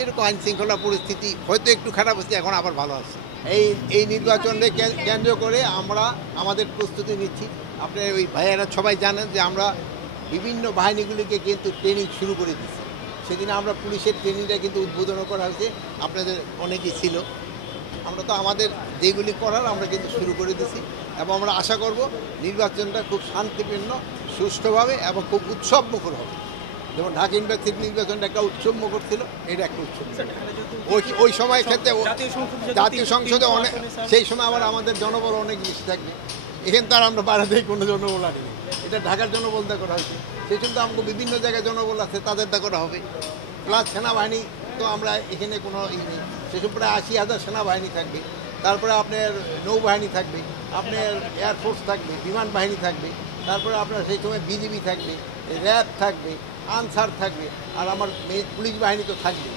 এরকম আইন শৃঙ্খলা পরিস্থিতি হয়তো একটু খারাপ হচ্ছে, এখন আবার ভালো আছে। এই এই নির্বাচনকে কেন্দ্র করে আমরা আমাদের প্রস্তুতি নিচ্ছি। আপনার ওই ভাইয়েরা সবাই জানেন যে আমরা বিভিন্ন বাহিনীগুলিকে কিন্তু ট্রেনিং শুরু করে দিচ্ছি। সেদিন আমরা পুলিশের ট্রেনিংটা কিন্তু উদ্বোধনও করা হয়েছে, আপনাদের অনেকেই ছিল। আমরা তো আমাদের যেগুলি করার আমরা কিন্তু শুরু করে দিছি, এবং আমরা আশা করব নির্বাচনটা খুব শান্তিপূর্ণ, সুষ্ঠুভাবে এবং খুব উৎসবমুখর হবে। যেমন ঢাকা ইউনিভার্সিটির নির্বাচনটা একটা উৎসবমুখর ছিল, এটা একটা উৎসব। ওই সময় ক্ষেত্রে জাতীয় সংসদে অনেক, সেই সময় আবার আমাদের জনবল অনেক বেশি থাকবে। এখানে তো আর আমরা বাড়াতেই কোনো জনবল আনিনি, এটা ঢাকার জনবল দা করা হয়েছে। সেই জন্য আমাকে বিভিন্ন জায়গায় জনবল আছে, তাদের দা করা হবে। প্লাস সেনাবাহিনী তো আমরা এখানে কোনো নেই, সেসব প্রায় 80,000 সেনাবাহিনী থাকবে। তারপরে আপনার নৌবাহিনী থাকবে, আপনার এয়ারফোর্স থাকবে, বিমান বাহিনী থাকবে, তারপরে আপনার সেই সময় বিজিবি থাকবে, র্যাব থাকবে, আনসার থাকবে, আর আমার পুলিশ বাহিনী তো থাকবে।